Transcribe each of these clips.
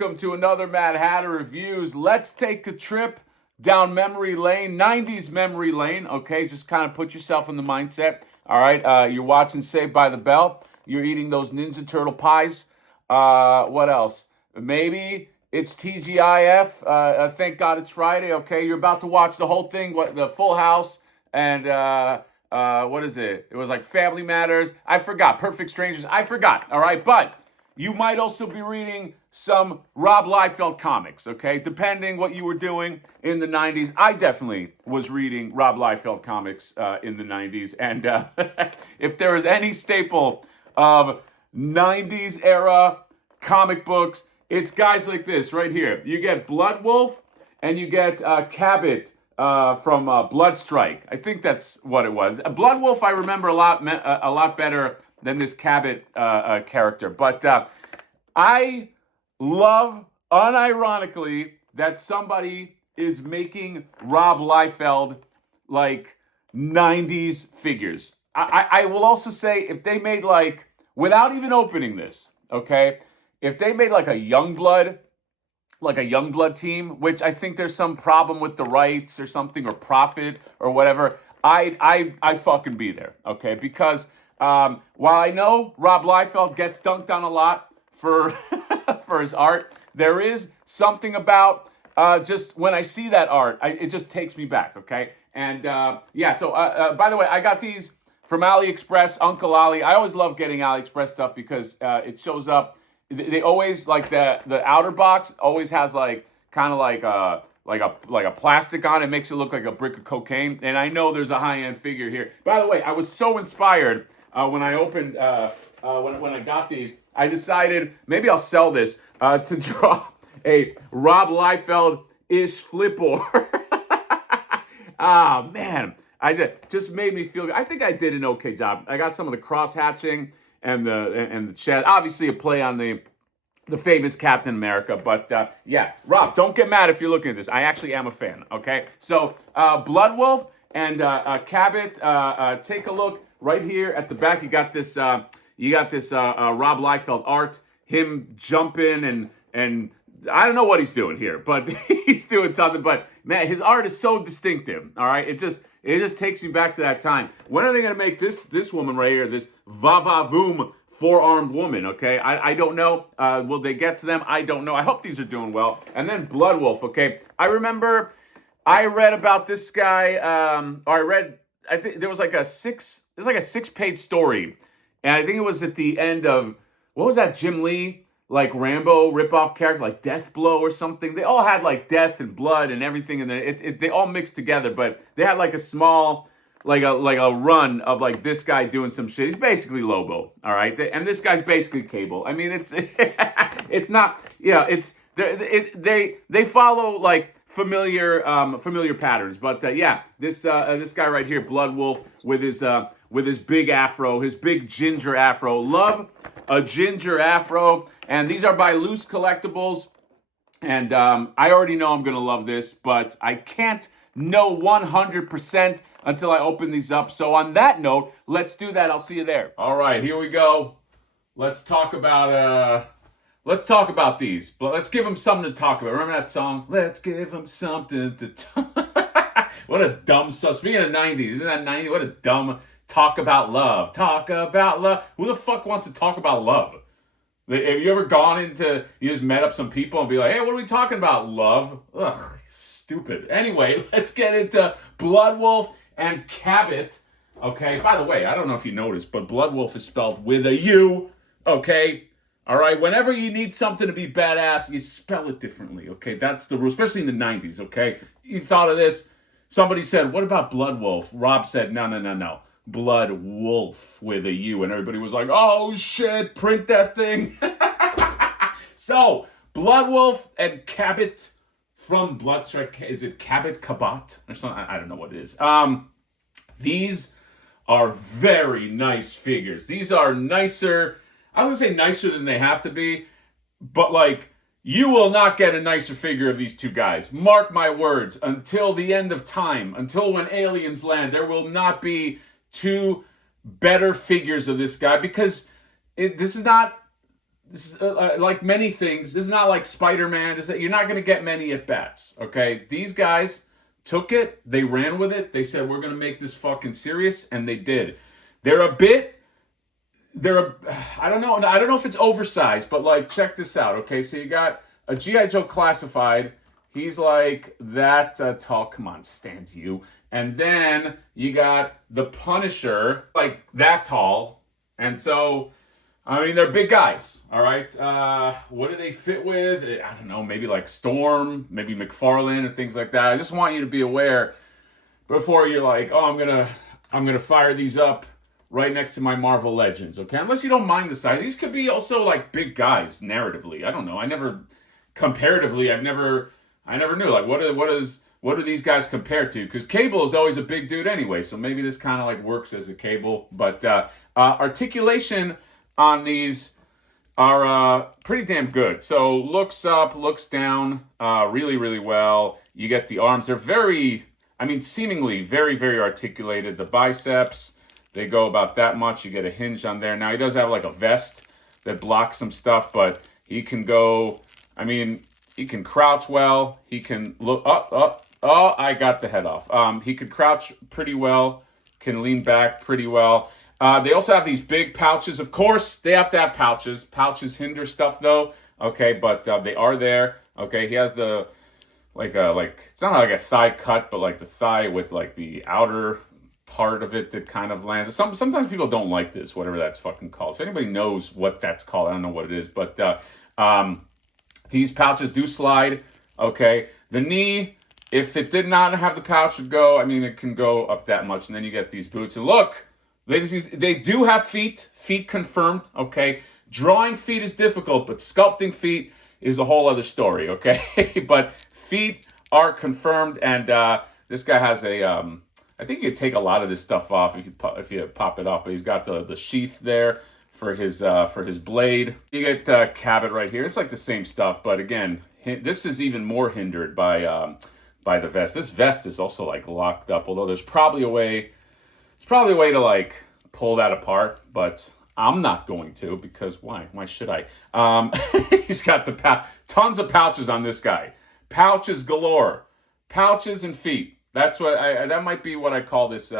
welcome to another Mad Hatter Reviews. Let's take a trip down memory lane, 90s memory lane, okay? Just kind of put yourself in the mindset, all right? You're watching Saved by the Bell. You're eating those Ninja Turtle pies. What else? Maybe it's TGIF. Thank God it's Friday, okay? You're about to watch the whole thing, the Full House, and what is it? It was like Family Matters. I forgot. Perfect Strangers. I forgot, all right? But you might also be reading some Rob Liefeld comics, okay? Depending what you were doing in the 90s. I definitely was reading Rob Liefeld comics in the 90s. And if there is any staple of 90s era comic books, it's guys like this right here. You get Bloodwulf and you get Canjot from Bloodstrike. I think that's what it was. Bloodwulf I remember a lot better than this Canjot character. But I love, unironically, that somebody is making Rob Liefeld like 90s figures. I will also say, if they made like, without even opening this, okay, if they made like a Youngblood team, which I think there's some problem with the rights or something, or profit or whatever, I'd fucking be there, okay? Because while I know Rob Liefeld gets dunked on a lot for for his art, there is something about just when I see that art, it just takes me back, okay? And yeah, so by the way, I got these from AliExpress, Uncle Ali. I always love getting AliExpress stuff because it shows up. They always, like, the outer box always has like kind of like a plastic on it. Makes it look like a brick of cocaine. And I know there's a high-end figure here. By the way, I was so inspired when I opened when I got these. I decided maybe I'll sell this to draw a Rob Liefeld-ish flipboard. Ah, man. Just made me feel good. I think I did an okay job. I got some of the cross-hatching and the chest. Obviously a play on the famous Captain America. But yeah, Rob, don't get mad if you're looking at this. I actually am a fan, okay? So Bloodwulf and Canjot, take a look right here at the back. You got this Rob Liefeld art, him jumping and I don't know what he's doing here, but he's doing something. But man, his art is so distinctive. All right, it just takes me back to that time. When are they gonna make this woman right here, this va-va-voom four-armed woman? Okay, I don't know. Will they get to them? I don't know. I hope these are doing well. And then Bloodwulf. Okay, I remember I read about this guy. I think there was like a 6-page story, and I think it was at the end of, what was that Jim Lee, like, Rambo ripoff character, like Death Blow or something. They all had like death and blood and everything, and they all mixed together. But they had like a small, like a run of like this guy doing some shit. He's basically Lobo, all right, and this guy's basically Cable. I mean, it's it's not, it's they follow like familiar patterns. But yeah, this guy right here, Bloodwulf, with his big afro, his big ginger afro. Love a ginger afro. And these are by Loose Collectibles. And I already know I'm going to love this, but I can't know 100% until I open these up. So on that note, let's do that. I'll see you there. All right, here we go. Let's talk about these. But let's give them something to talk about. Remember that song? Let's give them something to talk. What a dumb song. Speaking of 90s, isn't that 90s? What a dumb talk about love. Talk about love. Who the fuck wants to talk about love? Have you ever gone into, you just met up some people and be like, hey, what are we talking about? Love? Ugh, stupid. Anyway, let's get into Bloodwulf and Canjot. Okay, by the way, I don't know if you noticed, but Bloodwulf is spelled with a U. Okay, all right, whenever you need something to be badass, you spell it differently. Okay, that's the rule, especially in the 90s. Okay, you thought of this. Somebody said, what about Bloodwulf? Rob said, no. Bloodwulf with a U, and everybody was like, oh shit, print that thing. So Bloodwulf and Canjot from Bloodstrike, is it Canjot or something? I don't know what it is. These are very nice figures. These are nicer, I wouldn't say nicer than they have to be, but like, you will not get a nicer figure of these two guys. Mark my words, until the end of time, until when aliens land, there will not be two better figures of this guy, because this is not this is, like many things, this is not like Spider-Man. You're not going to get many at-bats, okay? These guys took it, they ran with it, they said, we're going to make this fucking serious, and they did. I don't know if it's oversized, but like, check this out, okay? So you got a G.I. Joe classified. He's like that tall. Come on, stand you. And then you got the Punisher, like that tall. And so, I mean, they're big guys, all right? What do they fit with? I don't know, maybe like Storm, maybe McFarlane and things like that. I just want you to be aware before you're like, oh, I'm gonna fire these up right next to my Marvel Legends, okay? Unless you don't mind the size. These could be also like big guys narratively. I don't know. I never knew like what do these guys compare to? Because Cable is always a big dude anyway, so maybe this kind of like works as a Cable. But articulation on these are pretty damn good. So looks up, looks down, really, really well. You get the arms. They're seemingly very, very articulated. The biceps, they go about that much. You get a hinge on there. Now, he does have like a vest that blocks some stuff, but he can go, he can crouch well. He can look up. Oh, I got the head off. He could crouch pretty well, can lean back pretty well. They also have these big pouches. Of course, they have to have pouches. Pouches hinder stuff though. Okay, but they are there. Okay, he has the it's not like a thigh cut, but like the thigh with like the outer part of it that kind of lands. Sometimes people don't like this, whatever that's fucking called. If anybody knows what that's called, I don't know what it is, but these pouches do slide. Okay, the knee, if it did not have the pouch, would go. It can go up that much, and then you get these boots. And look, they do have feet confirmed. Okay, drawing feet is difficult, but sculpting feet is a whole other story. Okay, but feet are confirmed, and this guy has a. I think you could take a lot of this stuff off if you pop it off, but he's got the sheath there for his blade. You get Cabot right here. It's like the same stuff, but again, this is even more hindered by the vest. This vest is also like locked up, although there's probably a way to like pull that apart, but I'm not going to, because why? Why should I? He's got tons of pouches on this guy. Pouches galore. Pouches and feet. That's what that might be what I call this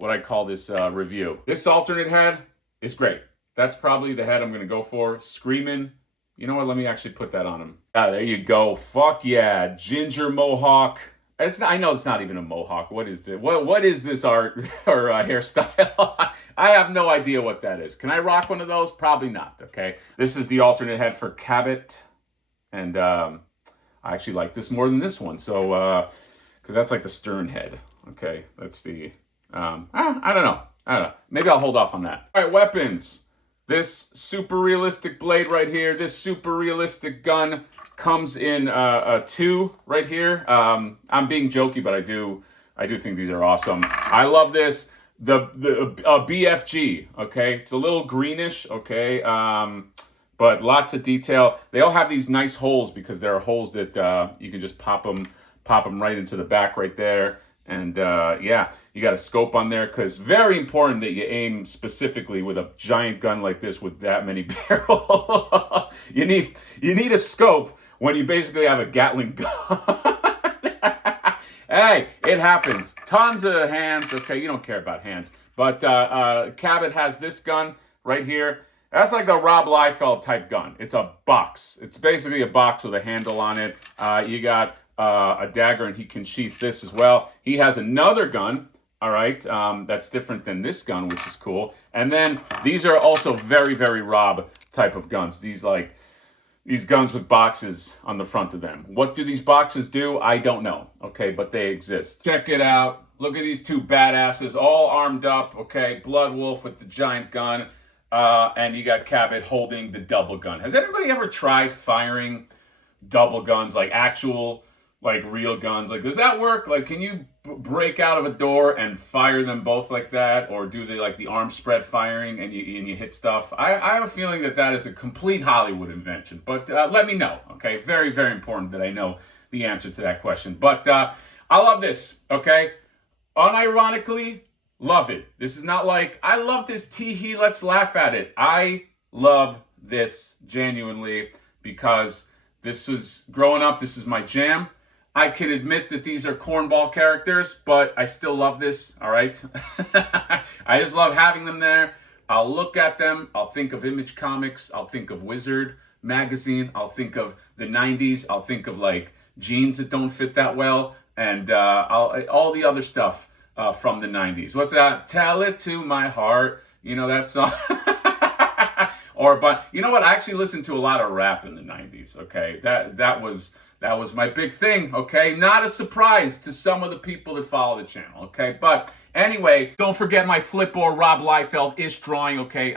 review. This alternate head is great. That's probably the head I'm going to go for. Screaming. You know what? Let me actually put that on him. There you go. Fuck yeah. Ginger mohawk. I know it's not even a mohawk. What is this? What is this art or hairstyle? I have no idea what that is. Can I rock one of those? Probably not. Okay. This is the alternate head for Cabot. And I actually like this more than this one. So, because that's like the stern head. Okay. That's the, I don't know. Maybe I'll hold off on that. All right. Weapons. This super realistic blade right here, this super realistic gun comes in a 2 right here. I'm being jokey, but I do think these are awesome. I love this. The BFG, okay? It's a little greenish, okay? But lots of detail. They all have these nice holes because there are holes that you can just pop them right into the back right there. And yeah, you got a scope on there, because very important that you aim specifically with a giant gun like this with that many barrels. You need a scope when you basically have a Gatling gun. Hey, it happens. Tons of hands. Okay, you don't care about hands. But Cabot has this gun right here. That's like the Rob Liefeld type gun. It's a box. It's basically a box with a handle on it. You got a dagger, and he can sheath this as well. He has another gun, all right, that's different than this gun, which is cool. And then these are also very, very Rob type of guns. These guns with boxes on the front of them. What do these boxes do? I don't know, okay, but they exist. Check it out. Look at these two badasses, all armed up, okay? Bloodwulf with the giant gun, and you got Cabot holding the double gun. Has anybody ever tried firing double guns, like actual, like real guns? Like, does that work? Like, can you break out of a door and fire them both like that, or do they like the arm spread firing and you hit stuff? I have a feeling that is a complete Hollywood invention, but let me know. Okay, very, very important that I know the answer to that question. But I love this. Okay, unironically love it. This is not like I love this tee-hee, let's laugh at it. I love this genuinely because this was growing up. This is my jam. I can admit that these are cornball characters, but I still love this, all right? I just love having them there. I'll look at them. I'll think of Image Comics. I'll think of Wizard magazine. I'll think of the 90s. I'll think of like jeans that don't fit that well. And all the other stuff from the 90s. What's that? Tell it to my heart. You know that song? But you know what? I actually listened to a lot of rap in the 90s, okay? That was my big thing, okay? Not a surprise to some of the people that follow the channel, okay? But anyway, don't forget my Flipboard Rob Liefeld-ish drawing, okay?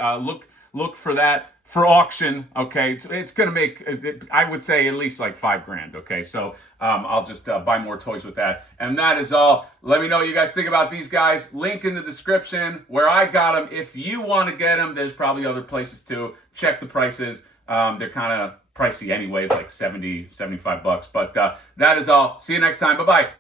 Look for that for auction, okay? It's gonna make, I would say, at least like $5,000, okay? So I'll just buy more toys with that. And that is all. Let me know what you guys think about these guys. Link in the description where I got them. If you want to get them, there's probably other places too. Check the prices. They're kind of pricey anyways, like $70, $75. But that is all. See you next time. Bye-bye.